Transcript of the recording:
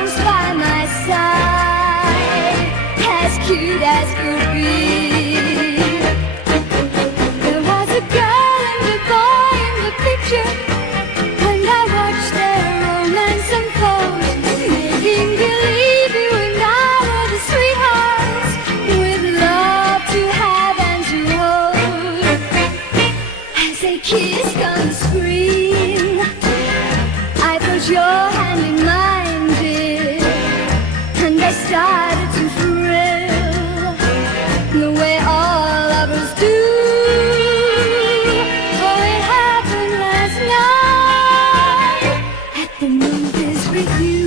close by my side, as cute as could be. There was a girl and a boy in the picture, and I watched their romance unfold, making believe you and I were the sweethearts, with love to have and to hold. As they kissed on the screen, I put your hand in mine, dear, and I started to thrill the way all lovers do. For it happened last night at the movies with you.